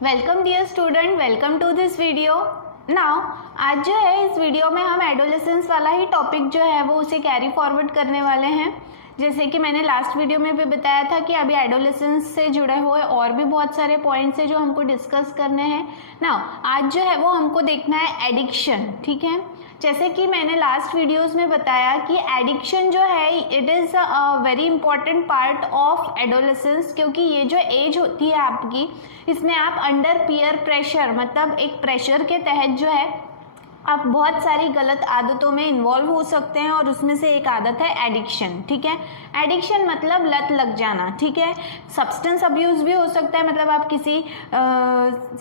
Welcome dear student, welcome to this video. Now आज जो है इस वीडियो में हम एडोलेसेंस वाला ही टॉपिक जो है वो उसे कैरी फॉरवर्ड करने वाले हैं। जैसे कि मैंने लास्ट वीडियो में भी बताया था कि अभी एडोलेसेंस से जुड़े हुए और भी बहुत सारे पॉइंट्स है जो हमको डिस्कस करने हैं। नाउ आज जो है वो हमको देखना है एडिक्शन, ठीक है। जैसे कि मैंने लास्ट वीडियोस में बताया कि एडिक्शन जो है it is a very important part of adolescence, क्योंकि ये जो एज होती है आपकी, इसमें आप अंडर पीयर प्रेशर, मतलब एक प्रेशर के तहत जो है आप बहुत सारी गलत आदतों में इन्वॉल्व हो सकते हैं और उसमें से एक आदत है एडिक्शन, ठीक है। एडिक्शन मतलब लत लग जाना, ठीक है। सब्सटेंस अब्यूज़ भी हो सकता है, मतलब आप किसी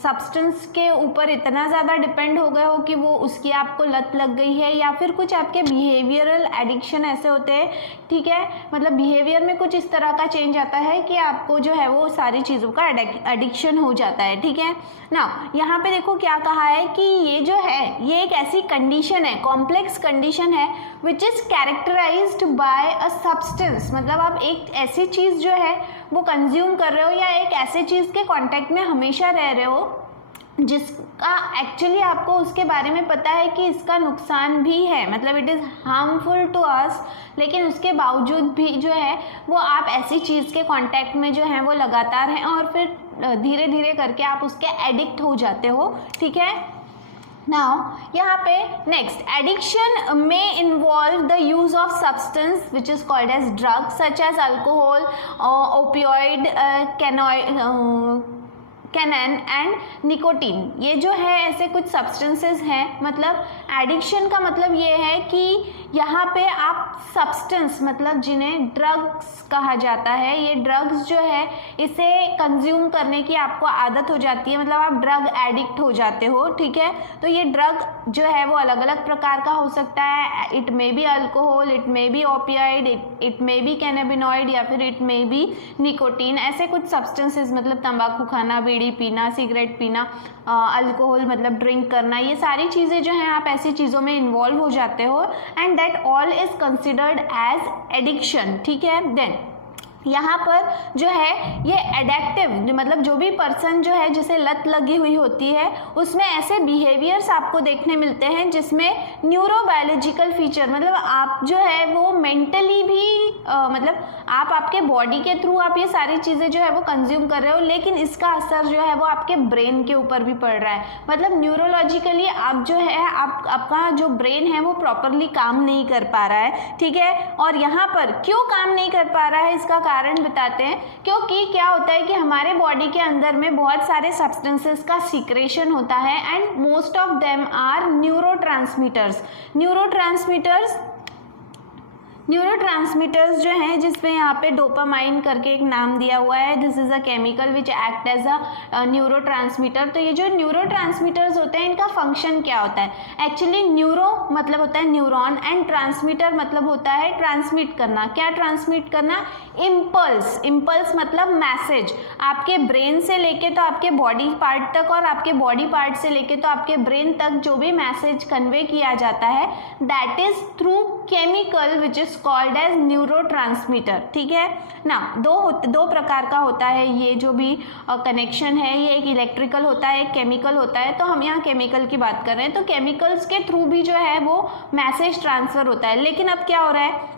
सब्सटेंस के ऊपर इतना ज़्यादा डिपेंड हो गए हो कि वो उसकी आपको लत लग गई है, या फिर कुछ आपके बिहेवियरल एडिक्शन ऐसे होते हैं, ठीक है। मतलब बिहेवियर में कुछ इस तरह का चेंज आता है कि आपको जो है वो सारी चीज़ों का एडिक्शन हो जाता है, ठीक है ना। यहाँ पे देखो क्या कहा है कि ये जो है ये एक ऐसी कंडीशन है, कॉम्प्लेक्स कंडीशन है which is characterized by a substance. मतलब आप एक ऐसी चीज़ जो है वो कंज्यूम कर रहे हो या एक ऐसे चीज़ के कांटेक्ट में हमेशा रह रहे हो जिसका एक्चुअली आपको उसके बारे में पता है कि इसका नुकसान भी है, मतलब it is harmful to us, लेकिन उसके बावजूद भी जो है वो आप ऐसी चीज़ के कांटेक्ट में जो है वो लगातार हैं और फिर धीरे धीरे करके आप उसके एडिक्ट हो जाते हो, ठीक है। नाउ यहाँ पे नेक्स्ट, एडिक्शन में involve the use of substance which is called as drugs such as alcohol, opioid, cannon and nicotine. ये जो है ऐसे कुछ सब्सटेंसेस हैं। मतलब एडिक्शन का मतलब ये है कि यहाँ पे आप सब्सटेंस, मतलब जिन्हें ड्रग्स कहा जाता है, ये ड्रग्स जो है इसे कंज्यूम करने की आपको आदत हो जाती है, मतलब आप ड्रग एडिक्ट हो जाते हो, ठीक है। तो ये ड्रग जो है वो अलग अलग प्रकार का हो सकता है। It may be alcohol, it may be opioid, it may be cannabinoid, या फिर इट मे बी निकोटीन। ऐसे कुछ सब्सटेंसेस, मतलब तंबाकू खाना, बीड़ी पीना, सिगरेट पीना, अल्कोहल मतलब ड्रिंक करना, ये सारी चीज़ें जो हैं आप ऐसी चीज़ों में इन्वॉल्व हो जाते हो and that all is considered as addiction, ठीक है। देन यहाँ पर जो है ये एडिक्टिव, मतलब जो भी पर्सन जो है जिसे लत लगी हुई होती है उसमें ऐसे बिहेवियर्स आपको देखने मिलते हैं जिसमें न्यूरोबायोलॉजिकल फीचर, मतलब आप जो है वो मेंटली भी मतलब आप आपके बॉडी के थ्रू आप ये सारी चीज़ें जो है वो कंज्यूम कर रहे हो, लेकिन इसका असर जो है वो आपके ब्रेन के ऊपर भी पड़ रहा है। मतलब न्यूरोलॉजिकली आप जो है आपका जो ब्रेन है वो प्रॉपरली काम नहीं कर पा रहा है, ठीक है। और यहाँ पर क्यों काम नहीं कर पा रहा है इसका कारण बताते हैं। क्योंकि क्या होता है कि हमारे बॉडी के अंदर में बहुत सारे सब्सटेंसेस का सीक्रेशन होता है and most of them are neurotransmitters. Neurotransmitters जो हैं, जिसमें यहाँ पे डोपामाइन करके एक नाम दिया हुआ है, this is a chemical which act as a neurotransmitter. तो ये जो न्यूरोट्रांसमीटर्स होते हैं इनका फंक्शन क्या होता है? एक्चुअली न्यूरो मतलब होता है न्यूरॉन एंड ट्रांसमीटर मतलब होता है ट्रांसमिट करना। क्या ट्रांसमिट करना? इम्पल्स। इम्पल्स मतलब मैसेज, आपके ब्रेन से लेके तो आपके बॉडी पार्ट तक और आपके बॉडी पार्ट से लेके तो आपके ब्रेन तक जो भी मैसेज कन्वे किया जाता है that is through chemical which is called as neurotransmitter, ठीक है ना। दो प्रकार का होता है ये जो भी कनेक्शन है, ये एक इलेक्ट्रिकल होता है, एक केमिकल होता है। तो हम यहाँ केमिकल की बात कर रहे हैं, तो केमिकल्स के थ्रू भी जो है वो मैसेज ट्रांसफर होता है। लेकिन अब क्या हो रहा है,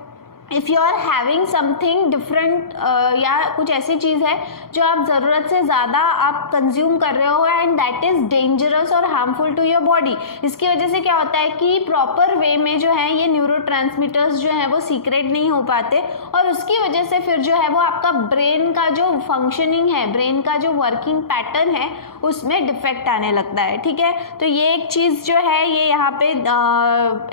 if you are having something different, या कुछ ऐसी चीज़ है जो आप ज़रूरत से ज़्यादा आप कंज्यूम कर रहे हो एंड दैट इज़ डेंजरस और हार्मफुल टू योर बॉडी, इसकी वजह से क्या होता है कि प्रॉपर वे में जो है ये न्यूरोट्रांसमीटर्स जो है वो सीक्रेट नहीं हो पाते और उसकी वजह से फिर जो है वो आपका ब्रेन का जो फंक्शनिंग है, ब्रेन का जो वर्किंग पैटर्न है उसमें डिफेक्ट आने लगता है, ठीक है। तो ये एक चीज़ जो है ये यहाँ पे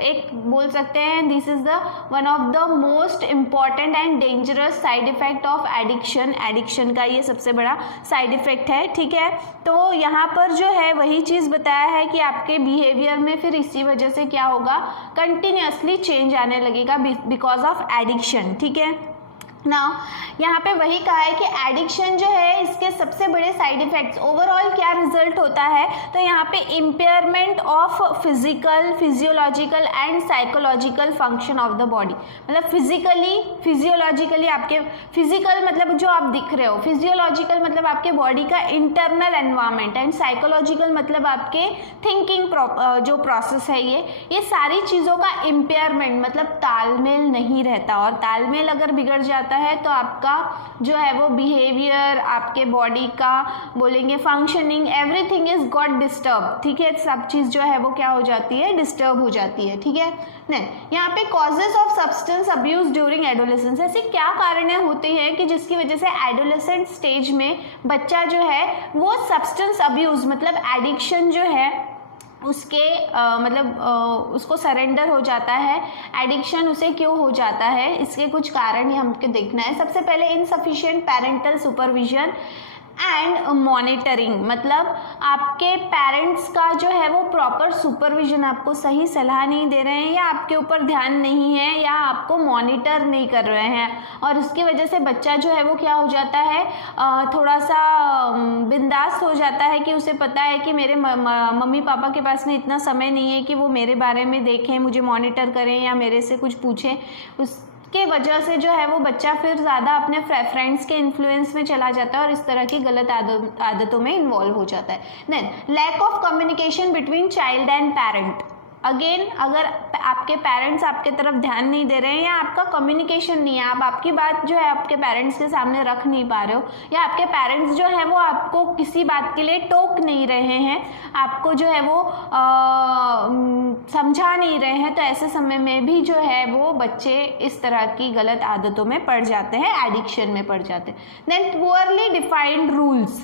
एक बोल सकते हैं this is the one of the most important and dangerous side effect of addiction. Addiction का ये सबसे बड़ा साइड इफेक्ट है, ठीक है। तो यहाँ पर जो है वही चीज़ बताया है कि आपके बिहेवियर में फिर इसी वजह से क्या होगा, कंटिन्यूसली चेंज आने लगेगा बिकॉज ऑफ एडिक्शन, ठीक है। ना यहाँ पे वही कहा है कि एडिक्शन जो है इसके सबसे बड़े साइड इफ़ेक्ट्स ओवरऑल क्या रिजल्ट होता है, तो यहाँ पे impairment of physical, physiological and psychological function of the body. मतलब फिजिकली, फिजियोलॉजिकली आपके, फिजिकल मतलब जो आप दिख रहे हो, फिजियोलॉजिकल मतलब आपके बॉडी का इंटरनल एनवायरनमेंट, एंड साइकोलॉजिकल मतलब आपके थिंकिंग जो प्रोसेस है, ये सारी चीज़ों का इम्पेयरमेंट मतलब तालमेल नहीं रहता। और तालमेल अगर बिगड़ जाता है तो आपका जो है वो बिहेवियर, आपके बॉडी का बोलेंगे functioning, everything is got disturb. ठीक है, सब चीज़ जो है वो क्या हो जाती है, डिस्टर्ब हो जाती है। ठीक है, नहीं यहाँ पे causes of substance abuse during adolescence, ऐसी क्या कारणें होती हैं कि जिसकी वजह से एडोलेसेंट स्टेज में बच्चा जो है वो सब्सटेंस अब्यूज मतलब एडिक्शन जो है उसके उसको सरेंडर हो जाता है। एडिक्शन उसे क्यों हो जाता है, इसके कुछ कारण ही हमको देखना है। सबसे पहले insufficient parental supervision and monitoring, मतलब आपके पेरेंट्स का जो है वो प्रॉपर सुपरविजन, आपको सही सलाह नहीं दे रहे हैं या आपके ऊपर ध्यान नहीं है या आपको मॉनिटर नहीं कर रहे हैं, और उसकी वजह से बच्चा जो है वो क्या हो जाता है, थोड़ा सा बिंदास हो जाता है कि उसे पता है कि मेरे मम्मी पापा के पास में इतना समय नहीं है कि वो मेरे बारे में देखें, मुझे मॉनिटर करें या मेरे से कुछ पूछें। उसके वजह से जो है वो बच्चा फिर ज़्यादा अपने फ्रेंड्स के इन्फ्लुएंस में चला जाता है और इस तरह की गलत आदतों में इन्वॉल्व हो जाता है। Then lack of communication between child and parent, again अगर आपके पेरेंट्स आपके तरफ ध्यान नहीं दे रहे हैं या आपका कम्युनिकेशन नहीं है, आप आपकी बात जो है आपके पेरेंट्स के सामने रख नहीं पा रहे हो, या आपके पेरेंट्स जो है वो आपको किसी बात के लिए टोक नहीं रहे हैं, आपको जो है वो समझा नहीं रहे हैं, तो ऐसे समय में भी जो है वो बच्चे इस तरह की गलत आदतों में पड़ जाते हैं, एडिक्शन में पड़ जाते हैं। देन पुअरली डिफाइंड रूल्स,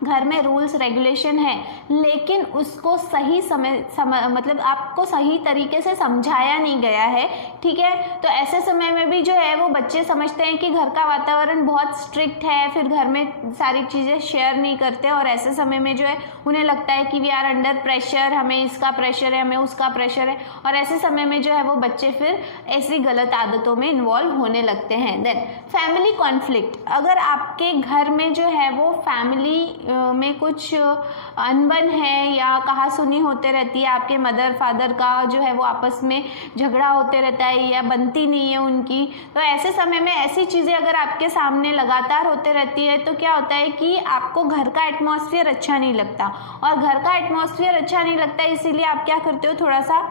घर में रूल्स रेगुलेशन है लेकिन उसको सही मतलब आपको सही तरीके से समझाया नहीं गया है। ठीक है, तो ऐसे समय में भी जो है वो बच्चे समझते हैं कि घर का वातावरण बहुत स्ट्रिक्ट है, फिर घर में सारी चीज़ें शेयर नहीं करते, और ऐसे समय में जो है उन्हें लगता है कि वी आर अंडर प्रेशर, हमें इसका प्रेशर है, हमें उसका प्रेशर है, और ऐसे समय में जो है वो बच्चे फिर ऐसी गलत आदतों में इन्वॉल्व होने लगते हैं। देन फैमिली कॉन्फ्लिक्ट, अगर आपके घर में जो है वो फैमिली में कुछ अनबन है या कहासुनी होते रहती है, आपके मदर फादर का जो है वो आपस में झगड़ा होते रहता है या बनती नहीं है उनकी, तो ऐसे समय में ऐसी चीज़ें अगर आपके सामने लगातार होते रहती है तो क्या होता है कि आपको घर का एटमॉस्फेयर अच्छा नहीं लगता, और घर का एटमॉस्फेयर अच्छा नहीं लगता इसीलिए आप क्या करते हो, थोड़ा सा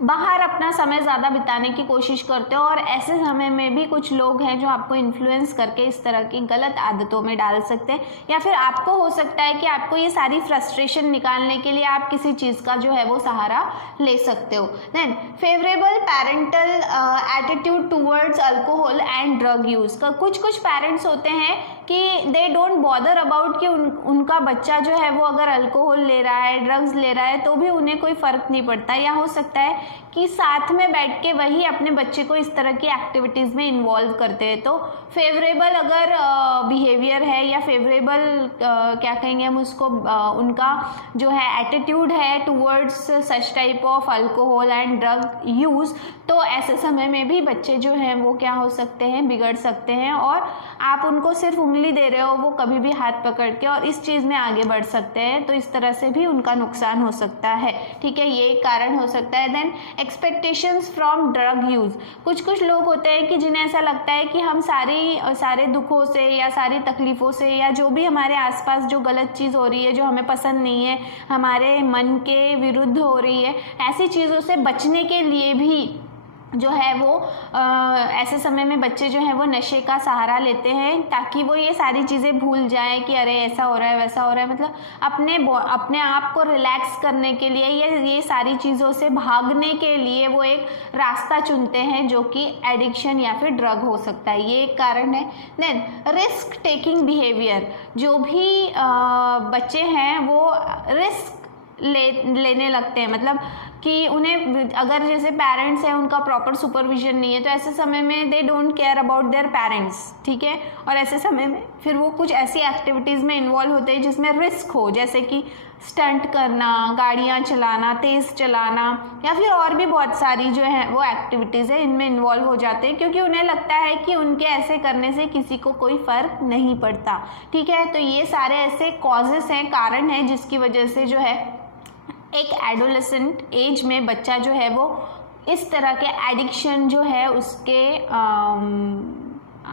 बाहर अपना समय ज़्यादा बिताने की कोशिश करते हो, और ऐसे समय में भी कुछ लोग हैं जो आपको इन्फ्लुएंस करके इस तरह की गलत आदतों में डाल सकते हैं, या फिर आपको हो सकता है कि आपको ये सारी फ्रस्ट्रेशन निकालने के लिए आप किसी चीज़ का जो है वो सहारा ले सकते हो। Then favourable parental attitude towards alcohol and drug use, का कुछ पेरेंट्स होते हैं कि दे डोंट बॉदर अबाउट कि उनका बच्चा जो है वो अगर अल्कोहल ले रहा है, ड्रग्स ले रहा है, तो भी उन्हें कोई फ़र्क नहीं पड़ता, या हो सकता है कि साथ में बैठ के वही अपने बच्चे को इस तरह की एक्टिविटीज़ में इन्वॉल्व करते हैं। तो फेवरेबल अगर बिहेवियर है या फेवरेबल क्या कहेंगे हम उसको, उनका जो है एटीट्यूड है towards such type of alcohol and drug use, तो ऐसे समय में भी बच्चे जो हैं वो क्या हो सकते हैं, बिगड़ सकते हैं, और आप उनको सिर्फ उंगली दे रहे हो, वो कभी भी हाथ पकड़ के और इस चीज़ में आगे बढ़ सकते हैं, तो इस तरह से भी उनका नुकसान हो सकता है। ठीक है, ये एक कारण हो सकता है। Then expectations from drug use, कुछ लोग होते हैं कि जिन्हें ऐसा लगता है कि हम सारे दुखों से या सारी तकलीफ़ों से या जो भी हमारे आसपास जो गलत चीज़ हो रही है, जो हमें पसंद नहीं है, हमारे मन के विरुद्ध हो रही है, ऐसी चीज़ों से बचने के लिए भी जो है वो ऐसे समय में बच्चे जो हैं वो नशे का सहारा लेते हैं, ताकि वो ये सारी चीज़ें भूल जाएं कि अरे ऐसा हो रहा है वैसा हो रहा है, मतलब अपने आप को रिलैक्स करने के लिए या ये सारी चीज़ों से भागने के लिए वो एक रास्ता चुनते हैं जो कि एडिक्शन या फिर ड्रग हो सकता है, ये एक कारण है। देन रिस्क टेकिंग बिहेवियर, जो भी बच्चे हैं वो रिस्क लेने लगते हैं, मतलब कि उन्हें अगर जैसे पेरेंट्स हैं उनका प्रॉपर सुपरविजन नहीं है तो ऐसे समय में they don't care about their parents, ठीक है। और ऐसे समय में फिर वो कुछ ऐसी एक्टिविटीज़ में इन्वॉल्व होते हैं जिसमें रिस्क हो, जैसे कि स्टंट करना, गाड़ियाँ चलाना, तेज़ चलाना, या फिर और भी बहुत सारी जो है वो एक्टिविटीज़ है इनमें इन्वॉल्व हो जाते हैं, क्योंकि उन्हें लगता है कि उनके ऐसे करने से किसी को कोई फ़र्क नहीं पड़ता, ठीक है। तो ये सारे ऐसे कॉजेस हैं, कारण हैं जिसकी वजह से जो है एक एडोलेसेंट एज में बच्चा जो है वो इस तरह के एडिक्शन जो है उसके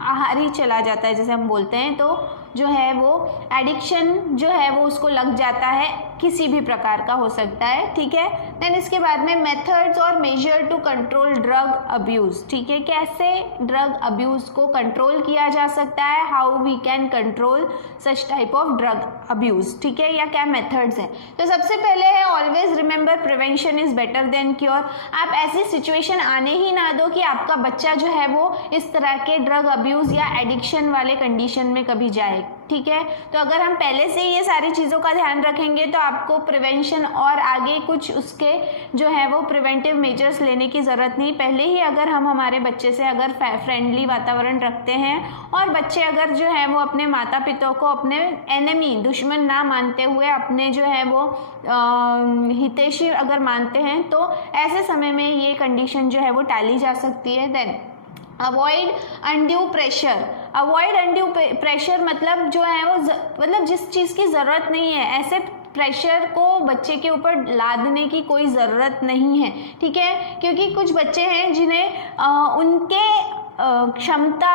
आहारी चला जाता है, जैसे हम बोलते हैं। तो जो है वो एडिक्शन जो है वो उसको लग जाता है, किसी भी प्रकार का हो सकता है, ठीक है। देन इसके बाद में मेथड्स और measure to control drug abuse, ठीक है। कैसे ड्रग अब्यूज़ को कंट्रोल किया जा सकता है, how we can control such type of drug abuse, ठीक है, या क्या मेथड्स हैं। तो सबसे पहले है always remember prevention is better than cure. आप ऐसी सिचुएशन आने ही ना दो कि आपका बच्चा जो है वो इस तरह के ड्रग अब्यूज़ या एडिक्शन वाले कंडीशन में कभी जाए, ठीक है। तो अगर हम पहले से ये सारी चीज़ों का ध्यान रखेंगे तो आपको प्रिवेंशन और आगे कुछ उसके जो है वो प्रिवेंटिव मेजर्स लेने की ज़रूरत नहीं। पहले ही अगर हम हमारे बच्चे से अगर फ्रेंडली वातावरण रखते हैं और बच्चे अगर जो है वो अपने माता पिता को अपने एनिमी, दुश्मन ना मानते हुए अपने जो है वो हितैषी अगर मानते हैं, तो ऐसे समय में ये कंडीशन जो है वो टाली जा सकती है। Then avoid undue pressure. Avoid undue pressure मतलब जो है वो मतलब जिस चीज़ की ज़रूरत नहीं है, ऐसे प्रेशर को बच्चे के ऊपर लादने की कोई ज़रूरत नहीं है, ठीक है। क्योंकि कुछ बच्चे हैं जिन्हें उनके क्षमता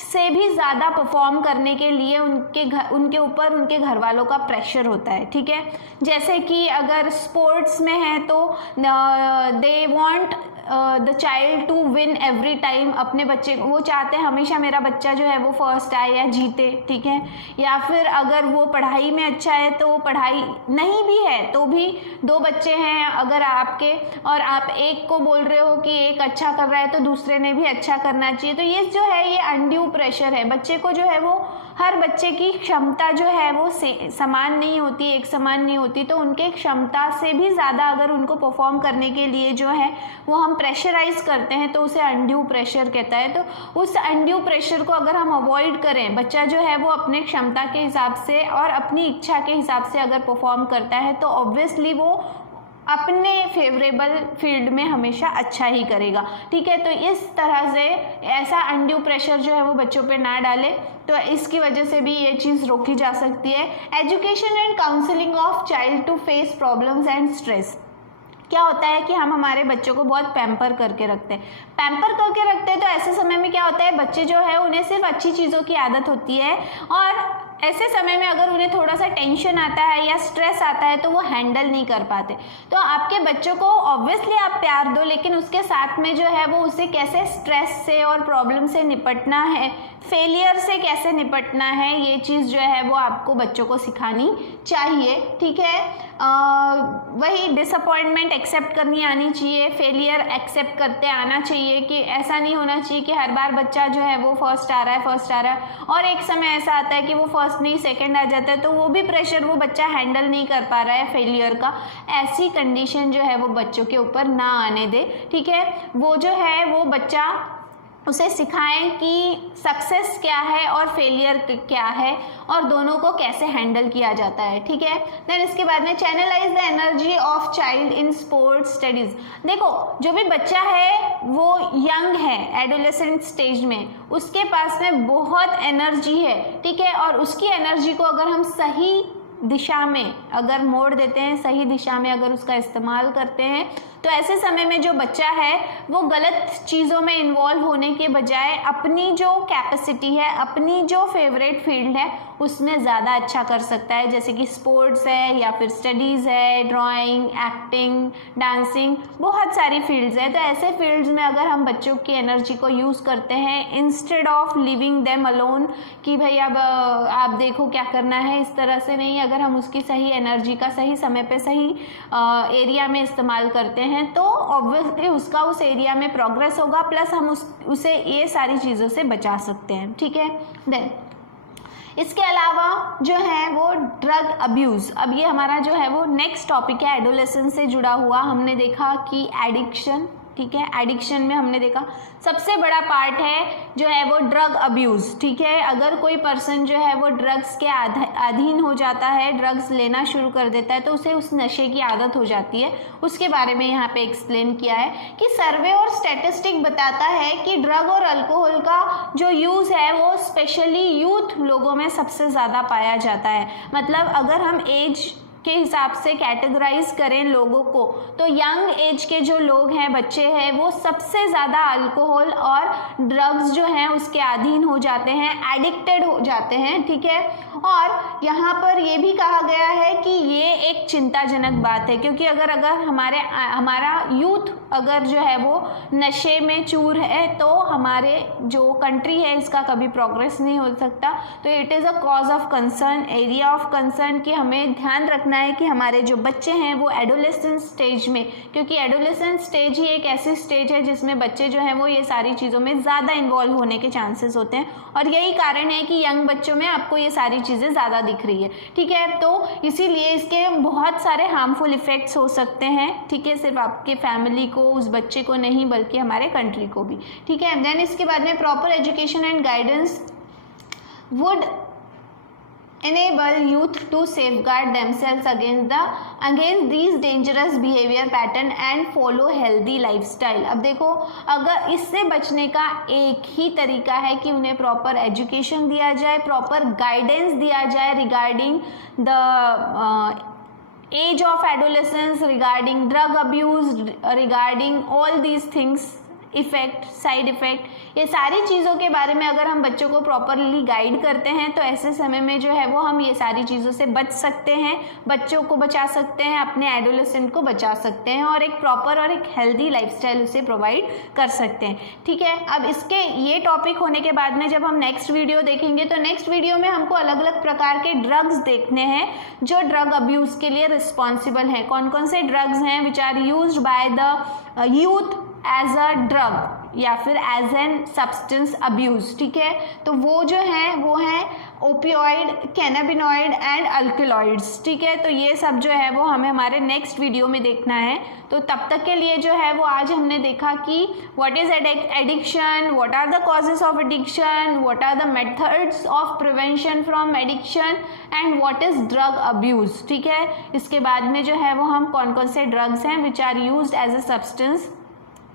से भी ज़्यादा परफॉर्म करने के लिए उनके ऊपर उनके घर वालों का प्रेशर होता है, ठीक है। जैसे कि अगर स्पोर्ट्स में है तो they want the child to win every time. अपने बच्चे को वो चाहते हैं हमेशा मेरा बच्चा जो है वो फर्स्ट आए या जीते, ठीक है। या फिर अगर वो पढ़ाई में अच्छा है तो वो पढ़ाई नहीं भी है तो भी, दो बच्चे हैं अगर आपके और आप एक को बोल रहे हो कि एक अच्छा कर रहा है तो दूसरे ने भी अच्छा करना चाहिए, तो ये जो है ये अनड्यू प्रेशर है। बच्चे को जो है वो, हर बच्चे की क्षमता जो है वो समान नहीं होती, एक समान नहीं होती, तो उनके क्षमता से भी ज़्यादा अगर उनको परफॉर्म करने के लिए जो है वो हम प्रेशराइज करते हैं तो उसे अनड्यू प्रेशर कहता है। तो उस अनड्यू प्रेशर को अगर हम अवॉइड करें, बच्चा जो है वो अपने क्षमता के हिसाब से और अपनी इच्छा के हिसाब से अगर परफॉर्म करता है तो ऑब्वियसली वो अपने फेवरेबल फील्ड में हमेशा अच्छा ही करेगा, ठीक है। तो इस तरह से ऐसा अनड्यू प्रेशर जो है वो बच्चों पे ना डाले, तो इसकी वजह से भी ये चीज़ रोकी जा सकती है। Education and counselling of child to face problems and stress. क्या होता है कि हम हमारे बच्चों को बहुत पैम्पर करके रखते हैं, तो ऐसे समय में क्या होता है, बच्चे जो है उन्हें सिर्फ अच्छी चीज़ों की आदत होती है और ऐसे समय में अगर उन्हें थोड़ा सा टेंशन आता है या स्ट्रेस आता है तो वो हैंडल नहीं कर पाते। तो आपके बच्चों को ऑब्वियसली आप प्यार दो, लेकिन उसके साथ में जो है वो उसे कैसे स्ट्रेस से और प्रॉब्लम से निपटना है, फेलियर से कैसे निपटना है, ये चीज़ जो है वो आपको बच्चों को सिखानी चाहिए, ठीक है। वही डिसअपॉइंटमेंट एक्सेप्ट करनी आनी चाहिए, फेलियर एक्सेप्ट करते आना चाहिए, कि ऐसा नहीं होना चाहिए कि हर बार बच्चा जो है वो फर्स्ट आ रहा है और एक समय ऐसा आता है कि वो फर्स्ट नहीं सेकंड आ जाता है, तो वो भी प्रेशर वो बच्चा हैंडल नहीं कर पा रहा है फेलियर का। ऐसी कंडीशन जो है वो बच्चों के ऊपर ना आने दे, ठीक है। वो जो है वो बच्चा उसे सिखाएं कि सक्सेस क्या है और फेलियर क्या है और दोनों को कैसे हैंडल किया जाता है, ठीक है। देन इसके बाद में channelise the energy of child in sports studies. देखो जो भी बच्चा है वो यंग है, एडोलेसेंट स्टेज में, उसके पास में बहुत एनर्जी है, ठीक है। और उसकी एनर्जी को अगर हम सही दिशा में अगर मोड़ देते हैं, सही दिशा में अगर उसका इस्तेमाल करते हैं, तो ऐसे समय में जो बच्चा है वो गलत चीज़ों में इन्वॉल्व होने के बजाय अपनी जो कैपेसिटी है, अपनी जो फेवरेट फील्ड है उसमें ज़्यादा अच्छा कर सकता है, जैसे कि स्पोर्ट्स है या फिर स्टडीज़ है, ड्राइंग, एक्टिंग, डांसिंग, बहुत सारी फील्ड्स है। तो ऐसे फील्ड्स में अगर हम बच्चों की एनर्जी को यूज़ करते हैं instead of living them alone कि भाई अब आप देखो क्या करना है, इस तरह से नहीं, अगर हम उसकी सही एनर्जी का सही समय पे सही एरिया में इस्तेमाल करते हैं तो ऑब्वियसली उसका उस एरिया में प्रोग्रेस होगा, प्लस हम उसे ये सारी चीज़ों से बचा सकते हैं, ठीक है। देन इसके अलावा जो है वो ड्रग अब्यूज़, अब ये हमारा जो है वो नेक्स्ट टॉपिक है एडोलेसेंस से जुड़ा हुआ। हमने देखा कि एडिक्शन, ठीक है, एडिक्शन में हमने देखा सबसे बड़ा पार्ट है जो है वो ड्रग अब्यूज़, ठीक है। अगर कोई पर्सन जो है वो ड्रग्स के अधीन हो जाता है, ड्रग्स लेना शुरू कर देता है, तो उसे उस नशे की आदत हो जाती है। उसके बारे में यहाँ पे एक्सप्लेन किया है कि सर्वे और स्टैटिस्टिक बताता है कि ड्रग और अल्कोहल का जो यूज़ है वो स्पेशली यूथ लोगों में सबसे ज़्यादा पाया जाता है। मतलब अगर हम एज के हिसाब से कैटेगराइज करें लोगों को, तो यंग एज के जो लोग हैं, बच्चे हैं, वो सबसे ज़्यादा अल्कोहल और ड्रग्स जो हैं उसके अधीन हो जाते हैं, एडिक्टेड हो जाते हैं, ठीक है। और यहाँ पर ये भी कहा गया है कि ये एक चिंताजनक बात है, क्योंकि अगर हमारा यूथ अगर जो है वो नशे में चूर है तो हमारे जो कंट्री है इसका कभी प्रोग्रेस नहीं हो सकता। तो it is a cause of concern, area of concern, कि हमें ध्यान रखना है कि हमारे जो बच्चे हैं वो एडोलेसेंस स्टेज में, क्योंकि एडोलेसेंस स्टेज ही एक ऐसी स्टेज है जिसमें बच्चे जो हैं वो ये सारी चीज़ों में ज़्यादा इन्वॉल्व होने के चांसेस होते हैं, और यही कारण है कि यंग बच्चों में आपको ये सारी चीज़ें ज़्यादा दिख रही है, ठीक है। तो इसीलिए इसके बहुत सारे हार्मफुल इफ़ेक्ट्स हो सकते हैं, ठीक है, सिर्फ आपके फैमिली को, उस बच्चे को नहीं बल्कि हमारे कंट्री को भी, ठीक है। देन इसके बाद में proper education and guidance would enable youth to safeguard themselves against these dangerous behavior pattern and follow healthy lifestyle। अब देखो, अगर इससे बचने का एक ही तरीका है कि उन्हें प्रॉपर एजुकेशन दिया जाए, प्रॉपर गाइडेंस दिया जाए regarding the age of adolescence, regarding drug abuse, regarding all these things, effect, side effect, ये सारी चीज़ों के बारे में अगर हम बच्चों को प्रॉपरली गाइड करते हैं तो ऐसे समय में जो है वो हम ये सारी चीज़ों से बच सकते हैं, बच्चों को बचा सकते हैं, अपने एडोलेसेंट को बचा सकते हैं, और एक प्रॉपर और एक हेल्दी लाइफस्टाइल उसे प्रोवाइड कर सकते हैं, ठीक है। अब इसके ये टॉपिक होने के बाद में जब हम नेक्स्ट वीडियो देखेंगे तो नेक्स्ट वीडियो में हमको अलग अलग प्रकार के ड्रग्स देखने हैं जो ड्रग अब्यूज़ के लिए रिस्पॉन्सिबल हैं। कौन कौन से ड्रग्स हैं which are used by the youth as a drug या फिर एज एन सब्सटेंस अब्यूज, ठीक है। तो वो जो है वो है ओपियोइड, कैनाबिनॉइड एंड अल्कलॉइड्स, ठीक है। तो ये सब जो है वो हमें हमारे नेक्स्ट वीडियो में देखना है। तो तब तक के लिए जो है वो आज हमने देखा कि what is addiction, what are the causes of addiction, what are the methods of prevention from addiction and what is drug abuse, ठीक है। इसके बाद में जो है वो हम कौन कौन से ड्रग्स हैं which are used as a substance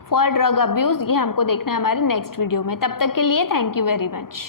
for drug abuse, ये हमको देखना है हमारे नेक्स्ट वीडियो में। तब तक के लिए थैंक यू वेरी मच।